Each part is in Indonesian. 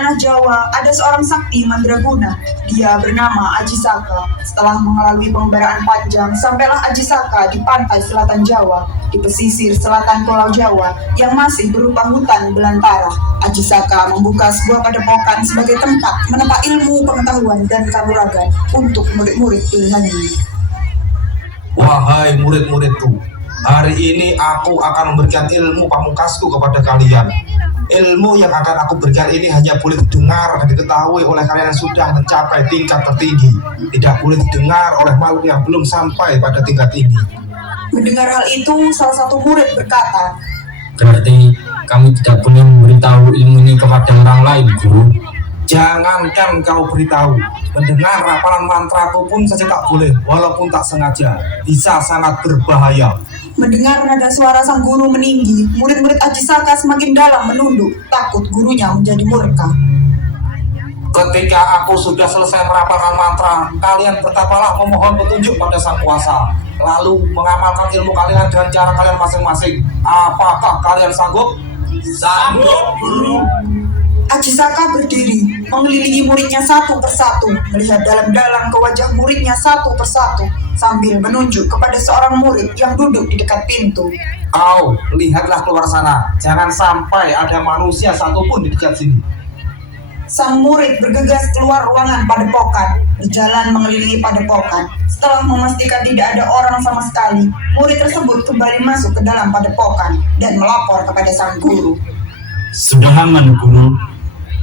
tanah Jawa ada seorang sakti mandraguna. Dia bernama Aji Saka. Setelah mengalami pembaraan panjang, sampailah Aji Saka di pantai selatan Jawa, di pesisir selatan Pulau Jawa yang masih berupa hutan belantara. Aji Saka membuka sebuah padepokan sebagai tempat menempa ilmu, pengetahuan, dan kanuragan untuk murid-murid pilihannya. Wahai murid-muridku, hari ini aku akan memberikan ilmu pamungkasku kepada kalian. Ilmu yang akan aku berikan ini hanya boleh didengar dan diketahui oleh kalian yang sudah mencapai tingkat tertinggi. Tidak boleh didengar oleh makhluk yang belum sampai pada tingkat ini. Mendengar hal itu, salah satu murid berkata, "Berarti kami tidak boleh memberitahu ilmu ini kepada orang lain, Guru?" Jangankan kau beritahu, mendengar rapalan mantraku pun saja tak boleh, walaupun tak sengaja. Bisa sangat berbahaya. Mendengar nada suara sang guru meninggi, murid-murid Aji Saka semakin dalam menunduk, takut gurunya menjadi murka. Ketika aku sudah selesai merapalkan mantra, kalian bertapalah memohon petunjuk pada sang kuasa, lalu mengamalkan ilmu kalian dengan cara kalian masing-masing. Apakah kalian sanggup? Sanggup, Guru. Aji Saka berdiri, mengelilingi muridnya satu persatu, melihat dalam-dalam ke wajah muridnya satu persatu, sambil menunjuk kepada seorang murid yang duduk di dekat pintu. Kau, lihatlah keluar sana. Jangan sampai ada manusia satupun di dekat sini. Sang murid bergegas keluar ruangan padepokan, berjalan mengelilingi padepokan. Setelah memastikan tidak ada orang sama sekali, murid tersebut kembali masuk ke dalam padepokan dan melapor kepada sang guru. "Sudah aman, Guru."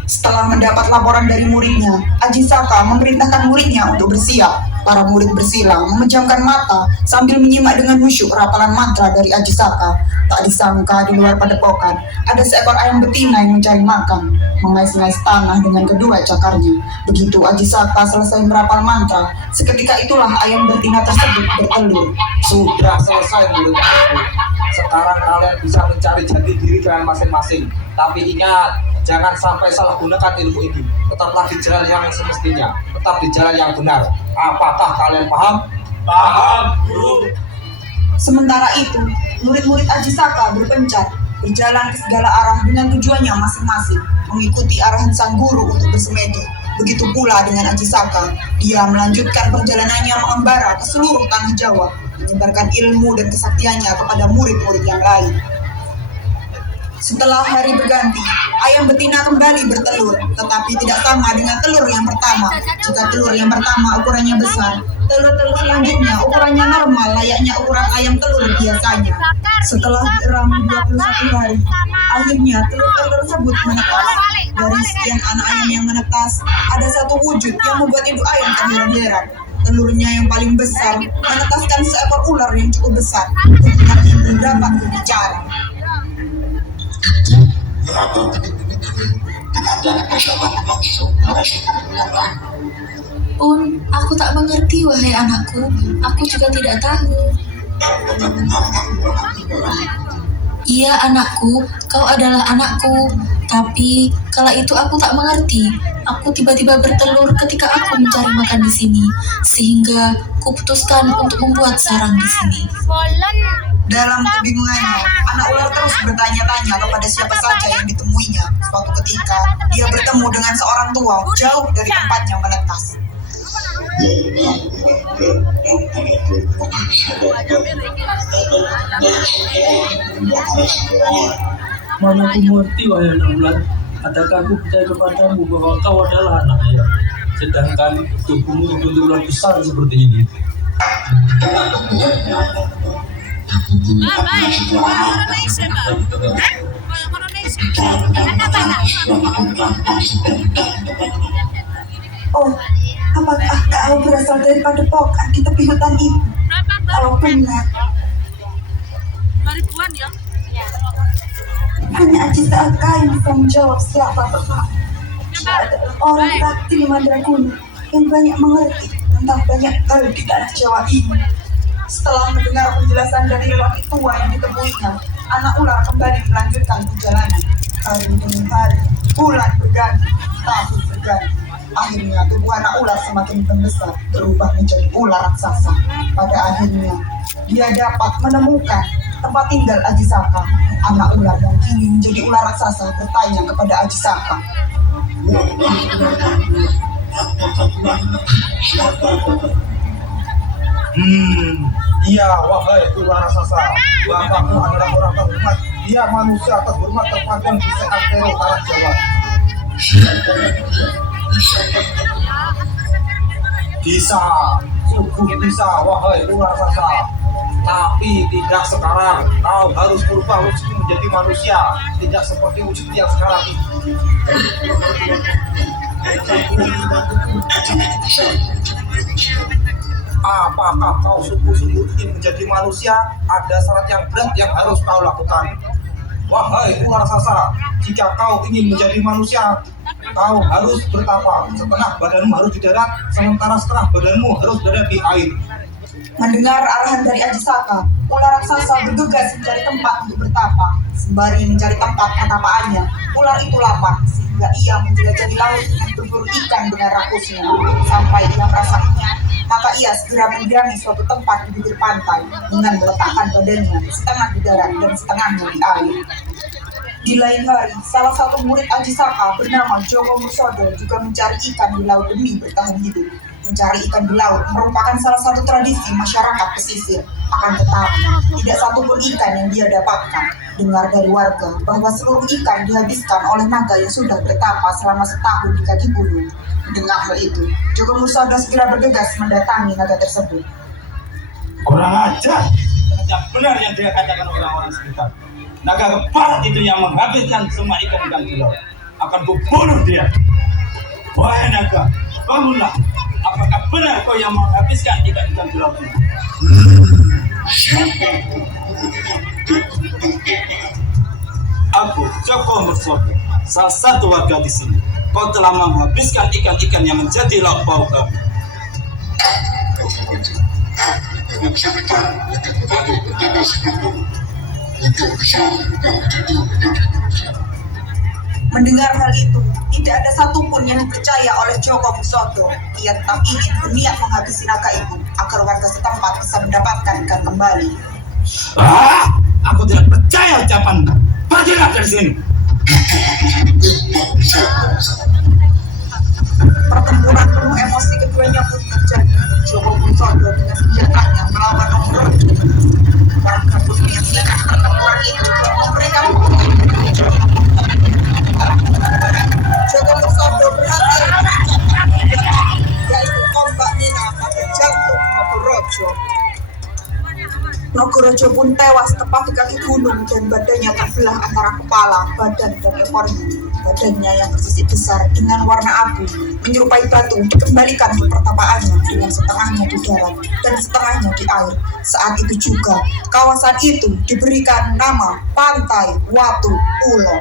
Setelah mendapat laporan dari muridnya, Aji Saka memerintahkan muridnya untuk bersiap. Para murid bersilang, memejamkan mata sambil menyimak dengan khusyuk rapalan mantra dari Aji Saka. Tak disangka di luar padepokan ada seekor ayam betina yang mencari makan, mengais-ngais tanah dengan kedua cakarnya. Begitu Aji Saka selesai merapal mantra, seketika itulah ayam betina tersebut bertelur. Sudah selesai murid-muridku. Sekarang kalian bisa mencari jati diri kalian masing-masing. Tapi ingat, jangan sampai salah gunakan ilmu ini. Tetaplah di jalan yang semestinya. Tetap di jalan yang benar. Apakah kalian paham? Paham, Guru. Sementara itu, murid-murid Aji Saka berpencar, berjalan ke segala arah dengan tujuannya masing-masing, mengikuti arahan sang guru untuk bersemedi. Begitu pula dengan Aji Saka, dia melanjutkan perjalanannya mengembara ke seluruh tanah Jawa, menyebarkan ilmu dan kesaktiannya kepada murid-murid yang lain. Setelah hari berganti, ayam betina kembali bertelur, tetapi tidak sama dengan telur yang pertama. Jika telur yang pertama ukurannya besar, telur-telur selanjutnya ukurannya normal layaknya ukuran ayam telur biasanya. Setelah dieram 21 hari, akhirnya telur-telur tersebut menetas. Dari sekian anak ayam yang menetas, ada satu wujud yang membuat ibu ayam terheran-heran. Telurnya yang paling besar menetaskan seekor ular yang cukup besar, dan yang dapat berbicara. "Pun, aku tak mengerti, wahai anakku. Aku juga tidak tahu." "Iya, anakku, kau adalah anakku. Tapi, kala itu aku tak mengerti. Aku tiba-tiba bertelur ketika aku mencari makan di sini, sehingga kuputuskan untuk membuat sarang di sini." Dalam kebingungannya, anak ular terus bertanya-tanya kepada siapa saja yang ditemuinya. Suatu ketika, dia bertemu dengan seorang tua jauh dari tempatnya menetas. "Mana aku mengerti, wahai anak ular. Adakah aku percaya kepadamu bahwa kau adalah anak ayam, sedangkan tubuhmu dibentuk ular besar seperti ini?" "Oh, apakah kau berasal dari padepokan di tepi hutan itu?" "Kalau benar, hanya Aji Saka yang bisa menjawab siapa bapak. Dia adalah orang sakti mandraguna yang banyak mengerti tentang banyak hal di tanah Jawa ini." Setelah mendengar penjelasan dari lelaki tua yang ditemuinya, anak ular kembali melanjutkan perjalanan. Hari demi hari, bulan berganti, tahun berganti. Akhirnya tubuh anak ular semakin membesar, berubah menjadi ular raksasa. Pada akhirnya, dia dapat menemukan tempat tinggal Aji Saka. Anak ular yang kini menjadi ular raksasa bertanya kepada Aji Saka, Iya, wahai ular raksasa, bapakmu adalah orang terhormat. Dia manusia terhormat terpandang di seantero tanah Jawa. Bisa, sungguh bisa, wahai ular raksasa. Tapi tidak sekarang. Kau harus berubah wujud menjadi manusia, tidak seperti wujud yang sekarang ini. Apakah kau sungguh-sungguh ingin menjadi manusia? Ada syarat yang berat yang harus kau lakukan. Wahai ular raksasa, jika kau ingin menjadi manusia, kau harus bertapa. Setengah badanmu harus di darat, sementara setengah badanmu harus berada di air. Mendengar arahan dari Aji Saka, ular raksasa bergegas mencari tempat untuk bertapa. Sembari mencari tempat ketapaannya, ular itu lapar sehingga ia menjelajahi laut dengan berburu ikan dengan rakusnya. Sampai ia merasa kenyang, maka ia segera menyeberangi suatu tempat di bibir pantai dengan meletakkan badannya setengah di darat dan setengahnya di air. Di lain hari, salah satu murid Aji Saka bernama Joko Mursodo juga mencari ikan di laut demi bertahan hidup. Mencari ikan di laut merupakan salah satu tradisi masyarakat pesisir. Akan tetapi, tidak satupun ikan yang dia dapatkan. Dengar dari warga bahwa seluruh ikan dihabiskan oleh naga yang sudah bertapa selama setahun di kaki gunung. Mendengar hal itu, Joko Mursodo segera bergegas mendatangi naga tersebut. Kurang ajar, tidak benar yang dia katakan orang-orang sekitar. Naga keparat itu yang menghabiskan semua ikan-ikan di laut. Akan kubunuh dia. Wahai naga, bangunlah. Apakah benar kau yang menghabiskan ikan-ikan di laut ini? Aku, Joko Mursodo, salah satu warga di sini. Kau telah menghabiskan ikan-ikan yang menjadi lauk pauk kami. Mendengar hal itu, tidak ada satupun yang dipercaya oleh Joko Mursodo. Ia tetap ingin berniat menghabisi naga itu agar warga setempat bisa mendapatkan ikan kembali. Aku tidak percaya ucapanmu. Pergilah dari sini. Pertempuran penuh emosi keduanya pun terjadi. Joko Mursodo dengan senjatanya melawan Nokrojo. Warga pun menyaksikan pertempuran itu dan memberikan Joko Mursodo berhasil yaitu tombak Nina pada jantung Nokrojo. Nokrojo pun tewas tepat di kaki gunung dan badannya terbelah antara kepala, badan, dan ekornya. Badannya yang bersisik besar dengan warna abu menyerupai batu dikembalikan ke pertapaannya dengan setengahnya di darat dan setengahnya di air. Saat itu juga kawasan itu diberikan nama Pantai Watu Ulo.